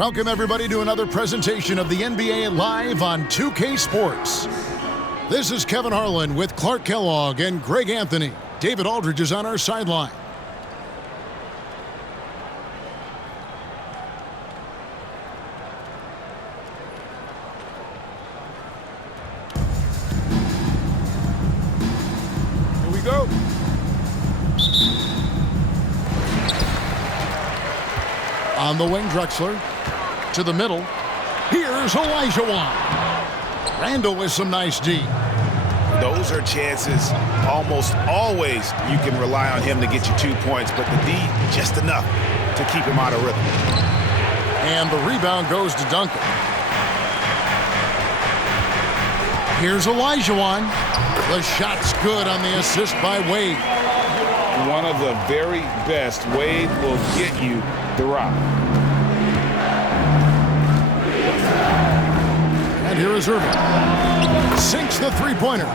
Welcome, everybody, to another presentation of the NBA Live on 2K Sports. This is Kevin Harlan with Clark Kellogg and Greg Anthony. David Aldridge is on our sideline. Here we go. On the wing, Drexler. To the middle. Here's Olajuwon. Randall with some nice D. Those are chances. Almost always you can rely on him to get you 2 points, but the D, just enough to keep him out of rhythm. And the rebound goes to Duncan. Here's Olajuwon. The shot's good on the assist by Wade. One of the very best. Wade will get you the rock. And here is Irving. Sinks the three-pointer.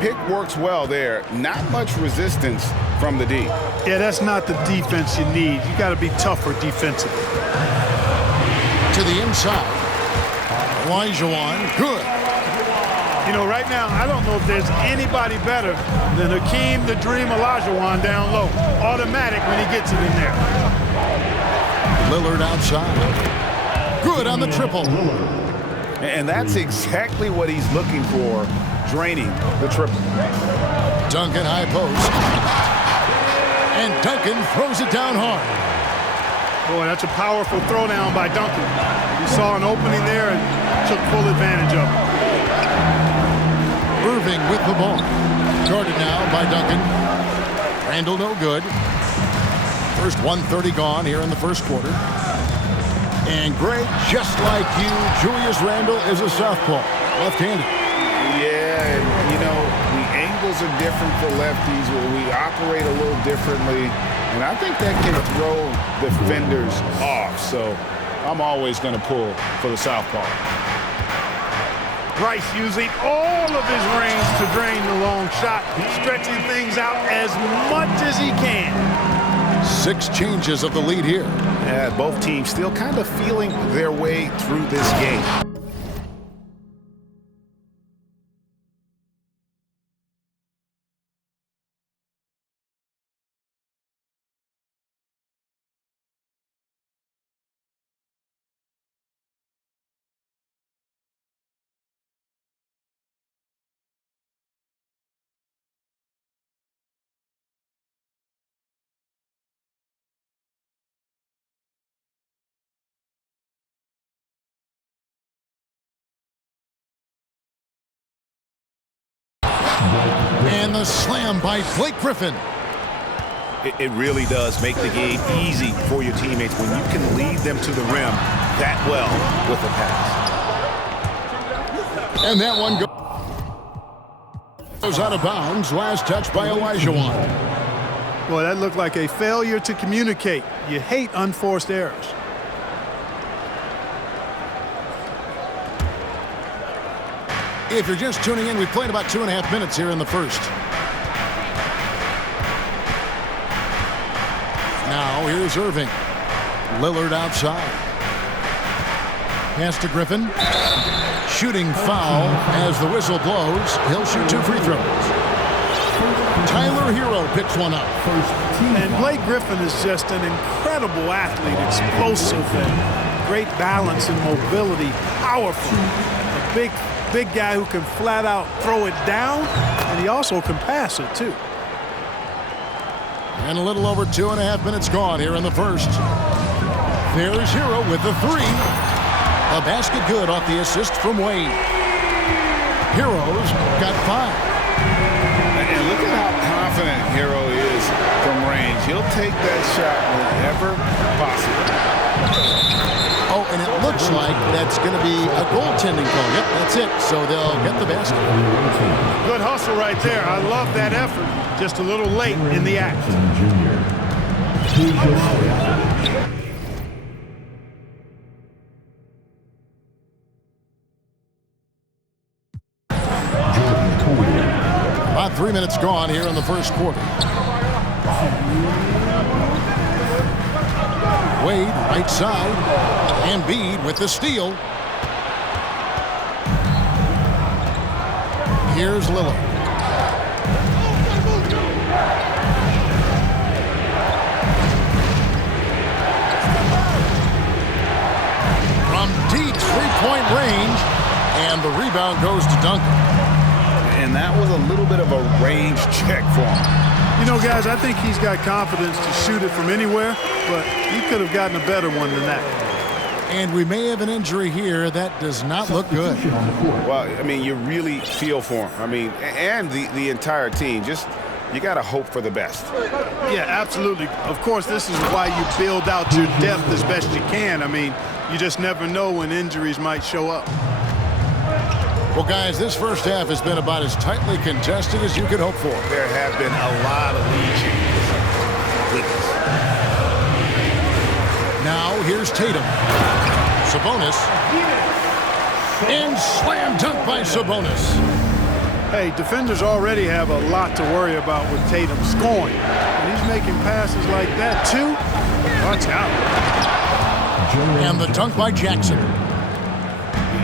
Pick works well there. Not much resistance from the D. Yeah, that's not the defense you need. You got to be tougher defensively. To the inside. Olajuwon, good. You know, right now, I don't know if there's anybody better than Hakeem the Dream Olajuwon down low. Automatic when he gets it in there. Lillard outside. Good on the triple. And that's exactly what he's looking for, draining the triple. Duncan high post. And Duncan throws it down hard. Boy, that's a powerful throwdown by Duncan. He saw an opening there and took full advantage of it. Irving with the ball. Guarded now by Duncan. Randall no good. First 1:30 gone here in the first quarter. And Greg, just like you, Julius Randle is a southpaw, left-handed. Yeah, and you know, the angles are different for lefties. We operate a little differently, and I think that can throw defenders off. So I'm always going to pull for the southpaw. Bryce using all of his range to drain the long shot, stretching things out as much as he can. 6 changes of the lead here. Yeah, both teams still kind of feeling their way through this game. And the slam by Blake Griffin. It really does make the game easy for your teammates when you can lead them to the rim that well with a pass. And that one goes out of bounds. Last touch by Olajuwon. Boy, that looked like a failure to communicate. You hate unforced errors. If you're just tuning in, we've played about 2.5 minutes here in the first. Now here's Irving. Lillard outside. Pass to Griffin. Shooting foul as the whistle blows. He'll shoot 2 free throws. Tyler Hero picks one up. And Blake Griffin is just an incredible athlete, explosive, and great balance and mobility, powerful. A big guy who can flat out throw it down, and he also can pass it too. And a little over 2.5 minutes gone here in the first. There's Hero with the 3. A basket good off the assist from Wade. Hero's got 5. And look at how confident Hero is from range. He'll take that shot whenever possible. Oh, and it looks like that's going to be a goaltending call. Yep, that's it. So they'll get the basket. Good hustle right there. I love that effort. Just a little late in the act. About 3 minutes gone here in the first quarter. Wade, right side. Embiid with the steal. Here's Lillard. From deep three-point range, and the rebound goes to Duncan. And that was a little bit of a range check for him. You know, guys, I think he's got confidence to shoot it from anywhere, but he could have gotten a better one than that. And we may have an injury here. That does not look good. Well, I mean, you really feel for him. I mean, and the entire team. Just, you got to hope for the best. Yeah, absolutely. Of course, this is why you build out your depth as best you can. I mean, you just never know when injuries might show up. Well, guys, this first half has been about as tightly contested as you could hope for. There have been a lot of lead changes. Goodness. Now, here's Tatum. Sabonis. And slam dunk by Sabonis. Hey, defenders already have a lot to worry about with Tatum scoring. And he's making passes like that, too. Watch out. And the dunk by Jackson.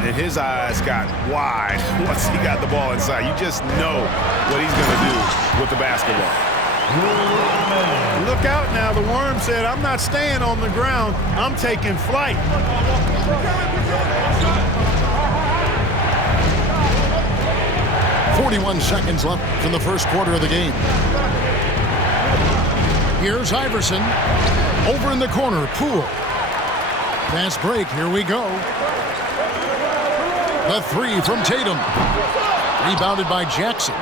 And his eyes got wide once he got the ball inside. You just know what he's going to do with the basketball. Look out now. The Worm said, I'm not staying on the ground. I'm taking flight. 41 seconds left in the first quarter of the game. Here's Iverson. Over in the corner, Poole. Fast break, here we go. The three from Tatum. Rebounded by Jackson.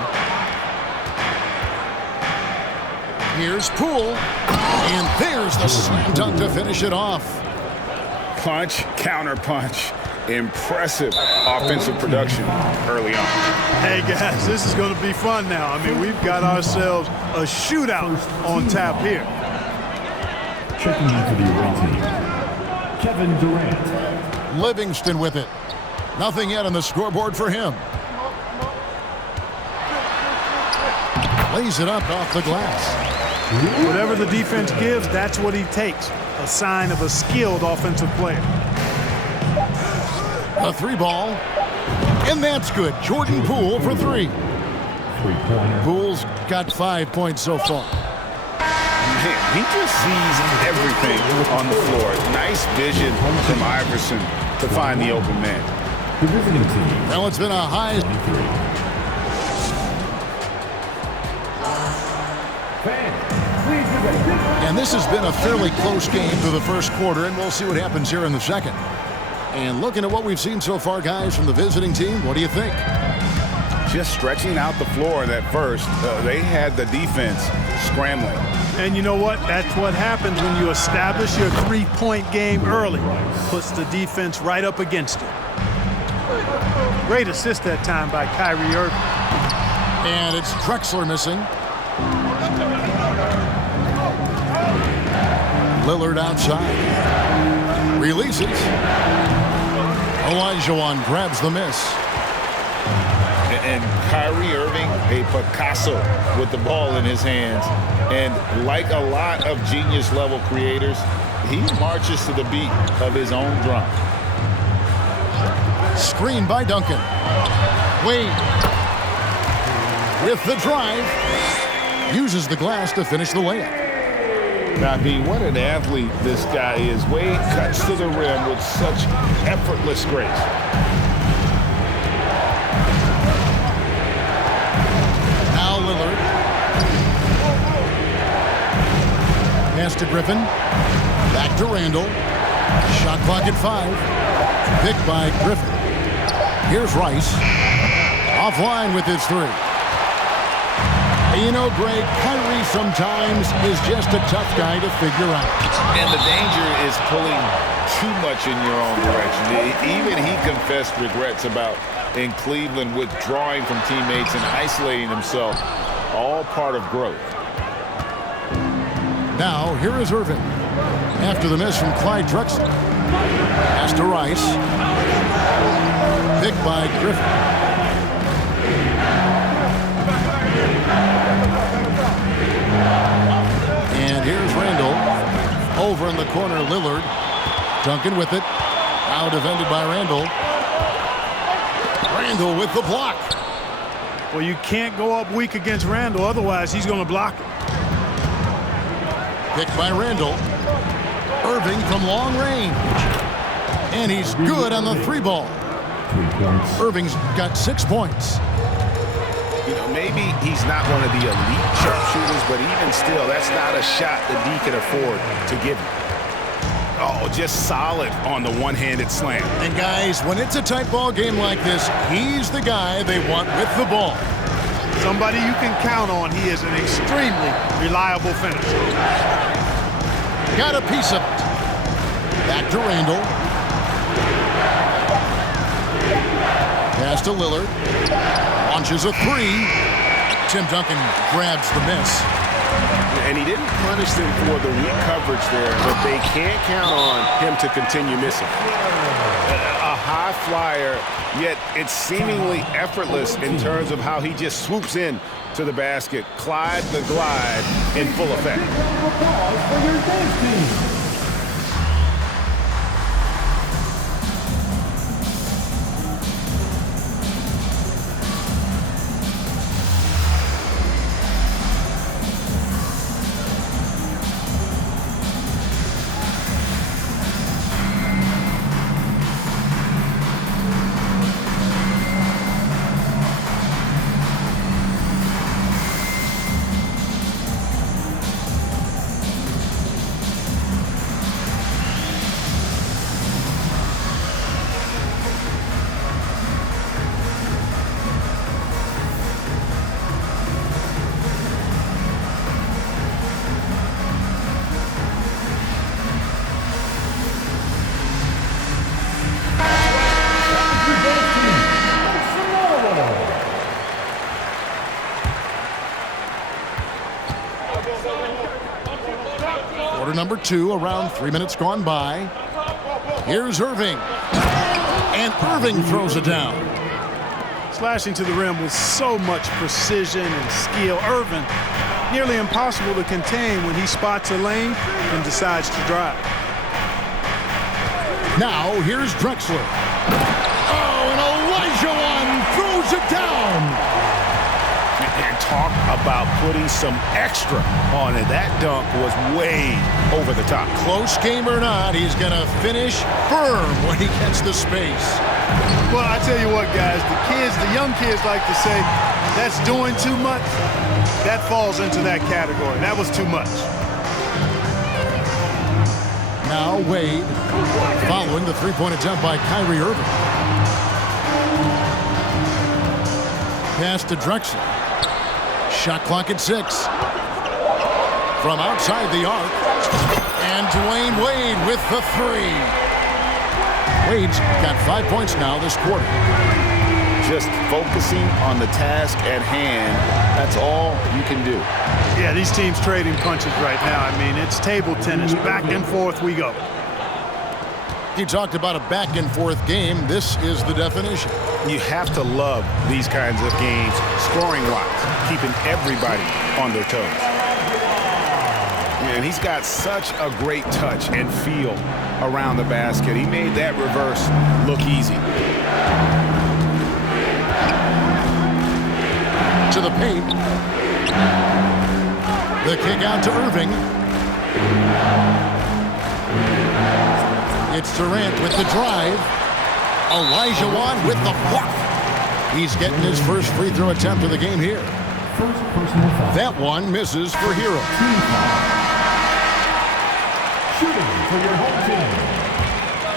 Here's Poole. And there's the slam dunk to finish it off. Punch, counter punch. Impressive offensive production early on. Hey, guys, this is going to be fun now. I mean, we've got ourselves a shootout on tap here. Checking into the away team, Kevin Durant. Livingston with it. Nothing yet on the scoreboard for him. Lays it up off the glass. Whatever the defense gives, that's what he takes. A sign of a skilled offensive player. A three ball. And that's good. Jordan Poole for three. Three-pointer. Poole's got 5 points so far. Man, he just sees everything on the floor. Nice vision from Iverson to find the open man. The visiting team. Well, it's been a high. 23. And this has been a fairly close game through the first quarter, and we'll see what happens here in the second. And looking at what we've seen so far, guys, from the visiting team, what do you think? Just stretching out the floor in that first, they had the defense scrambling. And you know what? That's what happens when you establish your three-point game early. Puts the defense right up against it. Great assist that time by Kyrie Irving. And it's Drexler missing. Lillard outside. Releases. Olajuwon grabs the miss. And Kyrie Irving, a Picasso with the ball in his hands. And like a lot of genius-level creators, he marches to the beat of his own drum. Screen by Duncan. Wade with the drive. Uses the glass to finish the layup. Now, B, what an athlete this guy is. Wade cuts to the rim with such effortless grace. Now Lillard. Pass to Griffin. Back to Randall. Shot clock at 5. Picked by Griffin. Here's Rice. Offline with his three. You know, Greg, Kyrie sometimes is just a tough guy to figure out. And the danger is pulling too much in your own direction. Even he confessed regrets about in Cleveland withdrawing from teammates and isolating himself. All part of growth. Now, here is Irving. After the miss from Clyde Drexler. Pass to Rice. Picked by Griffin. And here's Randall. Over in the corner, Lillard. Duncan with it. Now defended by Randall. Randall with the block. Well, you can't go up weak against Randall, otherwise he's going to block it. Picked by Randall. Irving from long range. And he's good on the 3-ball. 3 points. Irving's got 6 points. You know, maybe he's not one of the elite sharpshooters, but even still, that's not a shot that D can afford to give him. Oh, just solid on the one-handed slam. And guys, when it's a tight ball game like this, he's the guy they want with the ball. Somebody you can count on. He is an extremely reliable finisher. Got a piece of it. Back to Randall. Pass to Lillard. Launches a 3. Tim Duncan grabs the miss. And he didn't punish them for the weak coverage there, but they can't count on him to continue missing. A high flyer, yet it's seemingly effortless in terms of how he just swoops in to the basket. Clyde the glide in full effect. Quarter number 2, around 3 minutes gone by. Here's Irving. And Irving throws it down. Slashing to the rim with so much precision and skill. Irving, nearly impossible to contain when he spots a lane and decides to drive. Now, here's Drexler. Oh, and Olajuwon throws it down. And talk about putting some extra on it. That dunk was way over the top. Close game or not, he's going to finish firm when he gets the space. Well, I tell you what, guys, the young kids like to say, that's doing too much. That falls into that category. That was too much. Now Wade, following the three-point attempt by Kyrie Irving. Pass to Drexler. Shot clock at 6. From outside the arc. And Dwayne Wade with the 3. Wade's got 5 points now this quarter. Just focusing on the task at hand, that's all you can do. Yeah, these teams trading punches right now. I mean, it's table tennis. Back and forth we go. You talked about a back and forth game. This is the definition. You have to love these kinds of games, scoring-wise, keeping everybody on their toes. And he's got such a great touch and feel around the basket. He made that reverse look easy. To the paint. The kick out to Irving. It's Durant with the drive. Olajuwon with the block. He's getting his first free throw attempt of the game here. First personal foul. That one misses for Hero. Shooting for your home team.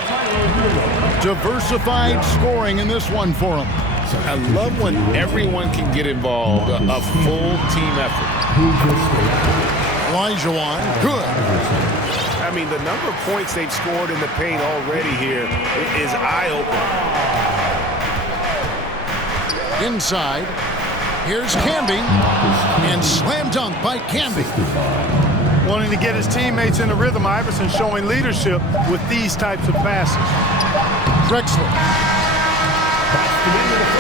Tyler Hero. Diversified scoring in this one for him. I love when everyone can get involved, a full team effort. Olajuwon, good. I mean, the number of points they've scored in the paint already here is eye-opening. Inside, here's Camby, and slam dunk by Camby. Wanting to get his teammates in a rhythm, Iverson showing leadership with these types of passes. Drexler.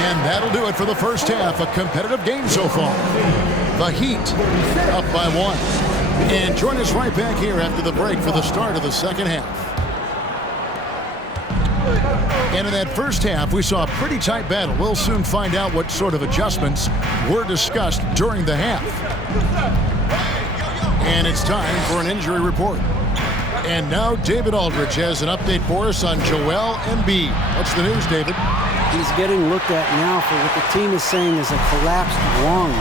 And that'll do it for the first half. A competitive game so far. The Heat up by 1. And join us right back here after the break for the start of the second half. And in that first half, we saw a pretty tight battle. We'll soon find out what sort of adjustments were discussed during the half. And it's time for an injury report. And now David Aldridge has an update for us on Joel Embiid. What's the news, David? He's getting looked at now for what the team is saying is a collapsed lung.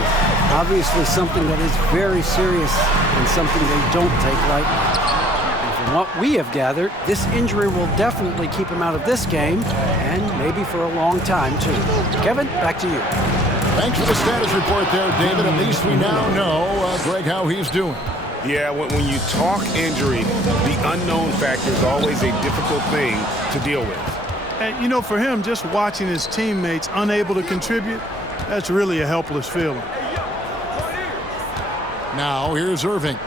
Obviously something that is very serious and something they don't take lightly. And from what we have gathered, this injury will definitely keep him out of this game and maybe for a long time too. Kevin, back to you. Thanks for the status report there, David. At least we now know, Greg, how he's doing. Yeah, when you talk injury, the unknown factor is always a difficult thing to deal with. And, you know, for him, just watching his teammates unable to contribute, that's really a helpless feeling. Now, here's Irving.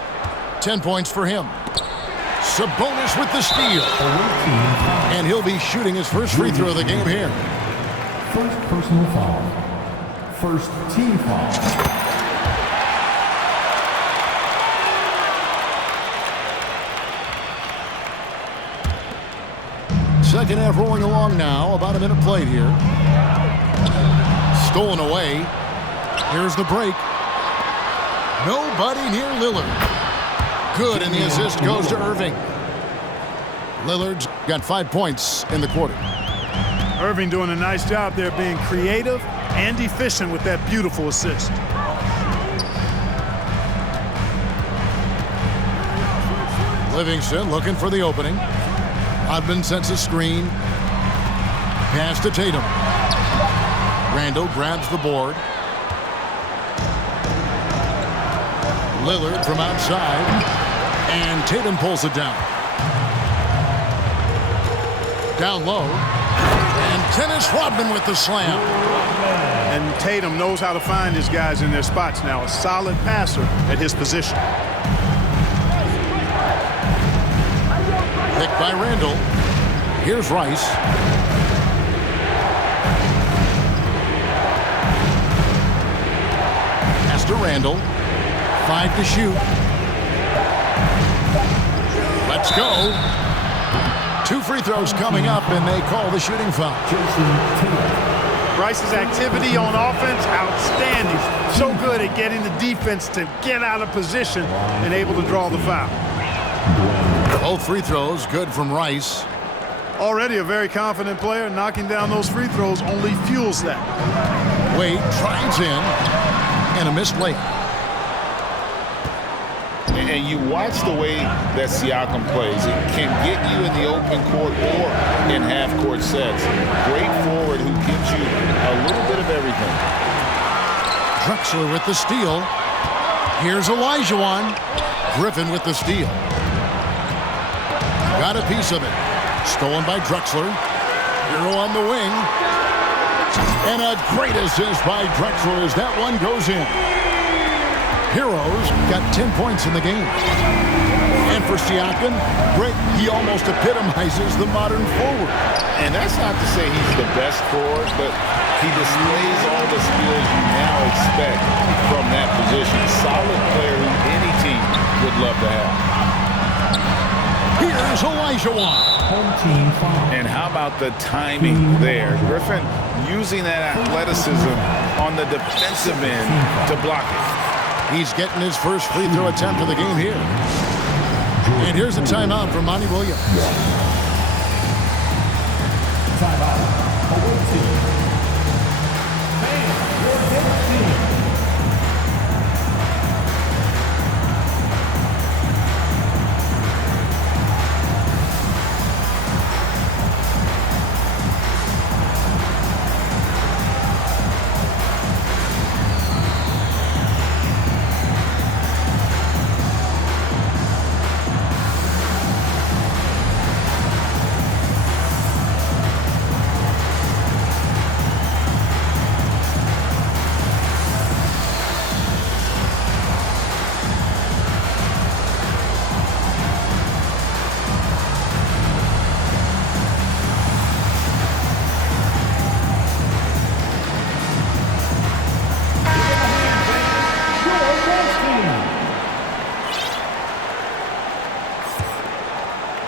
10 points for him. Sabonis with the steal. And he'll be shooting his first free throw of the game here. First personal foul. First team foul. Second half rolling along now. About a minute played here. Stolen away. Here's the break. Nobody near Lillard. Good, and the assist goes to Irving. Lillard's got 5 points in the quarter. Irving doing a nice job there being creative and efficient with that beautiful assist. Livingston looking for the opening. Hodman sends a screen. Pass to Tatum. Randall grabs the board. Lillard from outside. And Tatum pulls it down. Down low. And Dennis Rodman with the slam. And Tatum knows how to find his guys in their spots now. A solid passer at his position. Picked by Randall. Here's Rice. Pass to Randall. 5 to shoot. Let's go. 2 free throws coming up, and they call the shooting foul. Rice's activity on offense, outstanding. So good at getting the defense to get out of position and able to draw the foul. Both free throws good from Rice. Already a very confident player. Knocking down those free throws only fuels that. Wade drives in, and a missed layup. And you watch the way that Siakam plays. He can get you in the open court or in half-court sets. Great forward who gives you a little bit of everything. Drexler with the steal. Here's Olajuwon. Griffin with the steal. Got a piece of it. Stolen by Drexler. Hero on the wing. And a great assist by Drexler as that one goes in. Heroes got 10 points in the game. And for Siakam, Greg, he almost epitomizes the modern forward. And that's not to say he's the best forward, but he displays all the skills you now expect from that position. Solid player who any team would love to have. Here's Olajuwon. Home team foul. And how about the timing there? Griffin using that athleticism on the defensive end to block it. He's getting his first free throw attempt of the game here. And here's a timeout from Monty Williams. Timeout. Away team. Man, your hit team.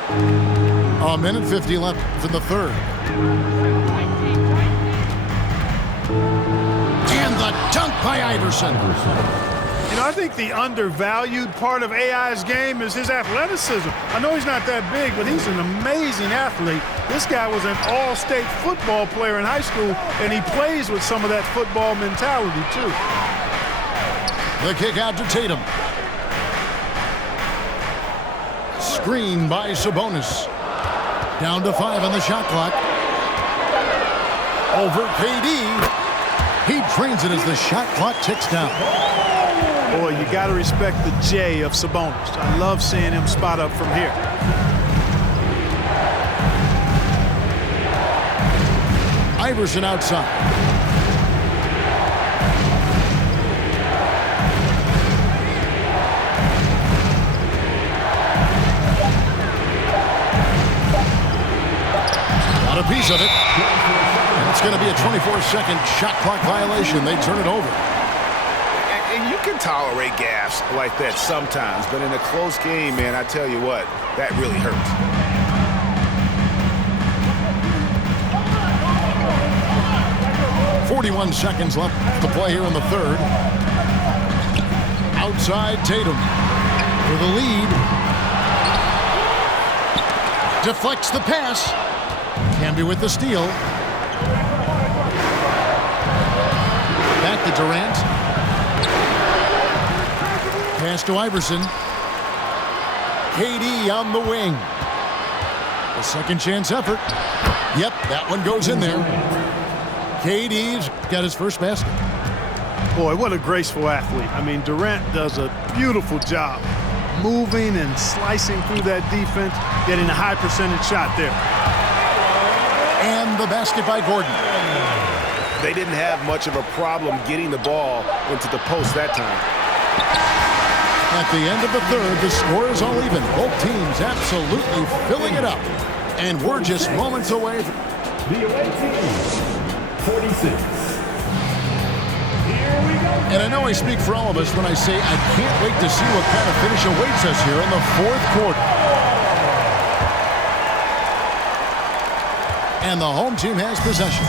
A minute 50 left in the third. And the dunk by Iverson. You know, I think the undervalued part of AI's game is his athleticism. I know he's not that big, but he's an amazing athlete. This guy was an all-state football player in high school, and he plays with some of that football mentality, too. The kick out to Tatum. Screen by Sabonis. Down to 5 on the shot clock. Over KD. He drains it as the shot clock ticks down. Boy, you got to respect the J of Sabonis. I love seeing him spot up from here. Iverson outside. Got a piece of it. And it's going to be a 24-second shot clock violation. They turn it over. And you can tolerate gaffes like that sometimes, but in a close game, man, I tell you what, that really hurts. .41 seconds left to play here in the third. Outside Tatum for the lead. Deflects the pass. Camby with the steal. Back to Durant. Pass to Iverson. KD on the wing. A second chance effort. Yep, that one goes in there. KD's got his first basket. Boy, what a graceful athlete. I mean, Durant does a beautiful job moving and slicing through that defense, getting a high percentage shot there. And the basket by Gordon. They didn't have much of a problem getting the ball into the post that time. At the end of the third, the score is all even. Both teams absolutely filling it up. And we're just moments away. The away team, 46. And I know I speak for all of us when I say I can't wait to see what kind of finish awaits us here in the fourth quarter. And the home team has possession.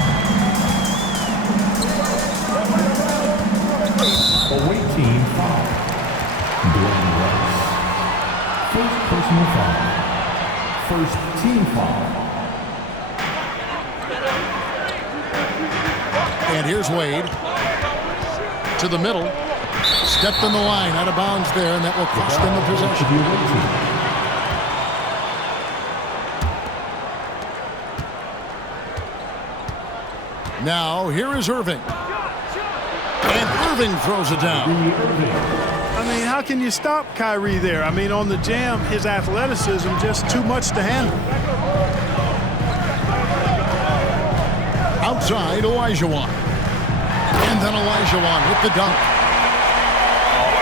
Away team foul. Dwayne Rice. First personal foul. First team foul. And here's Wade. To the middle. Stepped in the line, out of bounds there, and that will cost them the possession. Now, here is Irving. And Irving throws it down. I mean, how can you stop Kyrie there? I mean, on the jam, his athleticism just too much to handle. Outside, Olajuwon. And then Olajuwon with the dunk.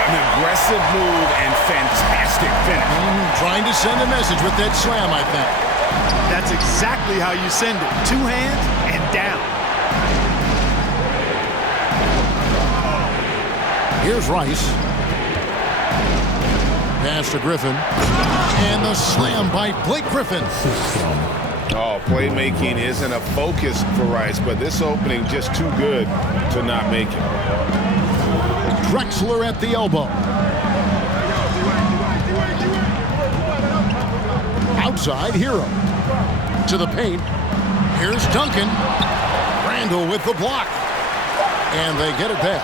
An aggressive move and fantastic finish. Trying to send a message with that slam, I think. That's exactly how you send it. Two hands and down. Here's Rice. Pass to Griffin. And the slam by Blake Griffin. Oh, playmaking isn't a focus for Rice, but this opening just too good to not make it. Drexler at the elbow. Outside, Hero. To the paint. Here's Duncan. Randall with the block. And they get it back.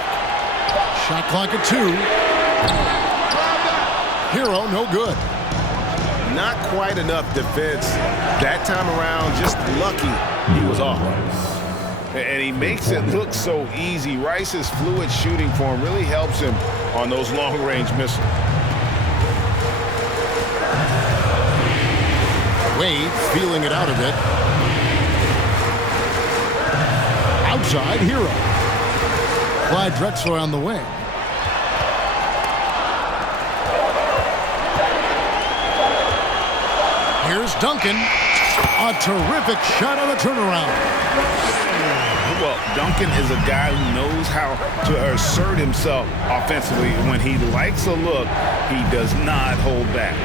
Shot clock at 2. Hero, no good. Not quite enough defense. That time around, just lucky he was off. And he makes it look so easy. Rice's fluid shooting form really helps him on those long-range missiles. Wade feeling it out a bit. Outside, Hero. Clyde Drexler on the wing. Here's Duncan. A terrific shot on the turnaround. Well, Duncan is a guy who knows how to assert himself offensively. When he likes a look, he does not hold back.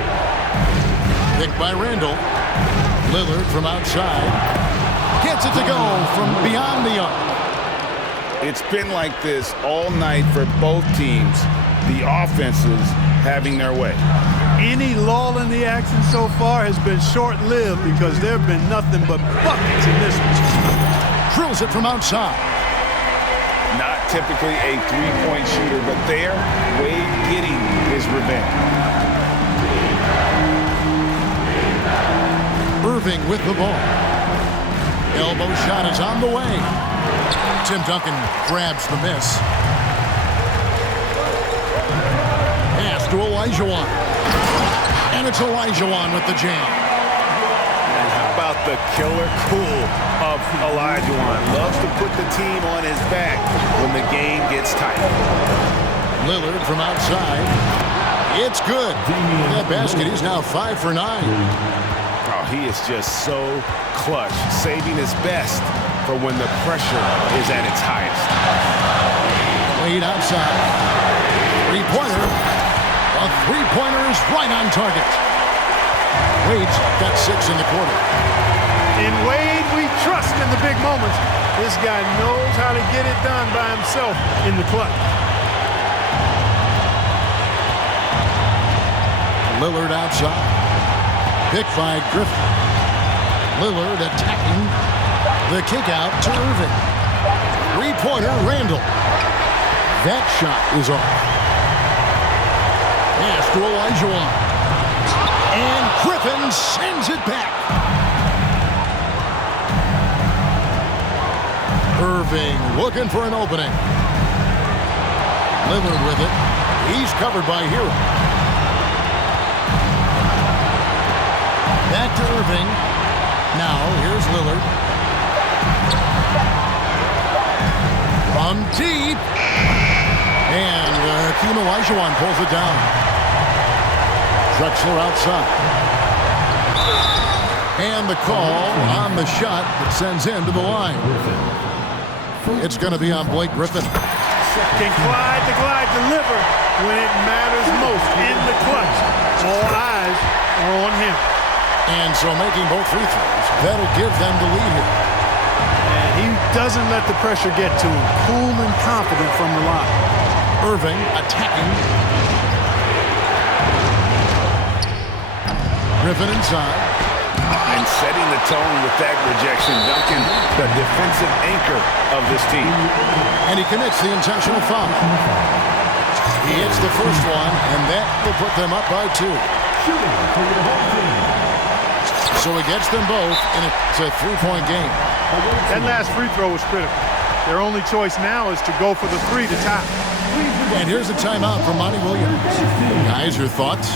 Picked by Randall. Lillard from outside. Gets it to go from beyond the arc. It's been like this all night for both teams. The offenses having their way. Any lull in the action so far has been short-lived because there have been nothing but buckets in this one. Drills it from outside. Not typically a three-point shooter, but there, Wade getting his revenge. Irving with the ball. Elbow shot is on the way. Tim Duncan grabs the miss. Pass to Olajuwon. And it's Olajuwon with the jam. And how about the killer cool of Olajuwon? Loves to put the team on his back when the game gets tight. Lillard from outside. It's good. That basket, he's now 5 for 9. Oh, he is just so clutch, saving his best for when the pressure is at its highest. Wade outside. Three-pointer. A three-pointer is right on target. Wade's got 6 in the quarter. In Wade, we trust in the big moments. This guy knows how to get it done by himself in the clutch. Lillard outside. Picked by Griffin. Lillard attacking. The kick out to Irving. Three-pointer, Randall. That shot is off. Pass to Olajuwon. And Griffin sends it back. Irving looking for an opening. Lillard with it. He's covered by Hero. Back to Irving. Now, here's Lillard. From deep. And Hakeem Olajuwon pulls it down. Drexler outside. And the call on the shot that sends him to the line. It's going to be on Blake Griffin. Can Clyde the Glide deliver when it matters most in the clutch? All eyes are on him. And so making both free throws, that'll give them the lead here. And he doesn't let the pressure get to him. Cool and confident from the line. Irving attacking. Griffin inside. And setting the tone with that rejection, Duncan, the defensive anchor of this team. And he commits the intentional foul. He hits the first one, and that will put them up by 2. So he gets them both, and it's a 3-point game. That last free throw was critical. Their only choice now is to go for the 3 to tie. And here's a timeout from Monty Williams. Guys, your thoughts?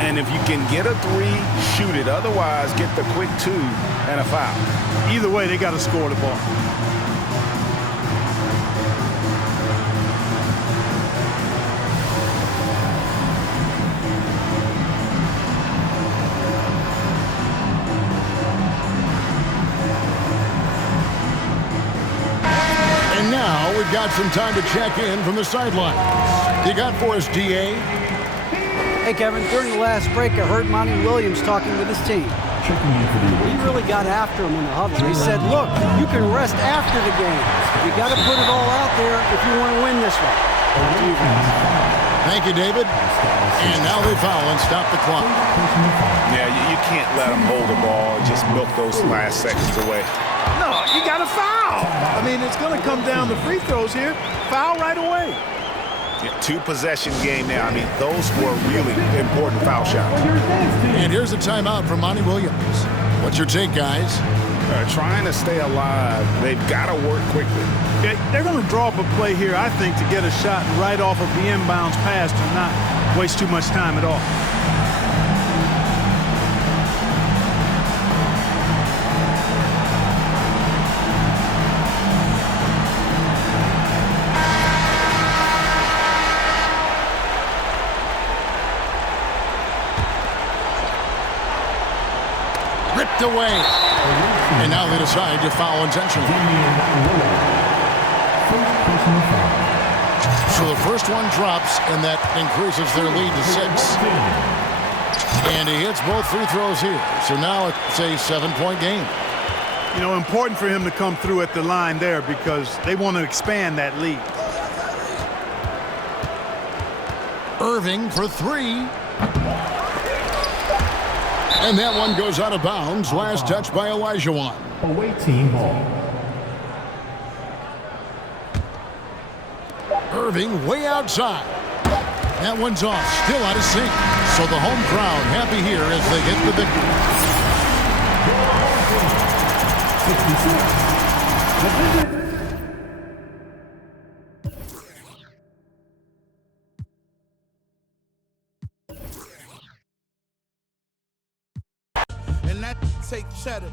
And if you can get a 3, shoot it. Otherwise, get the quick 2 and a foul. Either way, they got to score the ball. And now we've got some time to check in from the sideline. You got for us, D.A.? Hey, Kevin, during the last break, I heard Monty Williams talking with his team. He really got after him in the huddle. He said, look, you can rest after the game. You got to put it all out there if you want to win this one. Over to you guys. Thank you, David. And now they foul and stop the clock. Yeah, you can't let them hold the ball and just milk those last seconds away. No, you got to foul. I mean, it's going to come down to free throws here. Foul right away. Yeah, 2-possession game now. I mean, those were really important foul shots. And here's a timeout from Monty Williams. What's your take, guys? Trying to stay alive, they've got to work quickly. They're going to draw up a play here, I think, to get a shot right off of the inbounds pass to not waste too much time at all. Ripped away. And now they decide to foul intentionally. So the first one drops, and that increases their lead to 6. And he hits both free throws here. So now it's a 7-point game. You know, important for him to come through at the line there because they want to expand that lead. Irving for three. And that one goes out of bounds. Last touch by Olajuwon. Away team ball. Irving way outside. That one's off. Still out of sync. So the home crowd happy here as they get the victory. 66. And that take cheddar.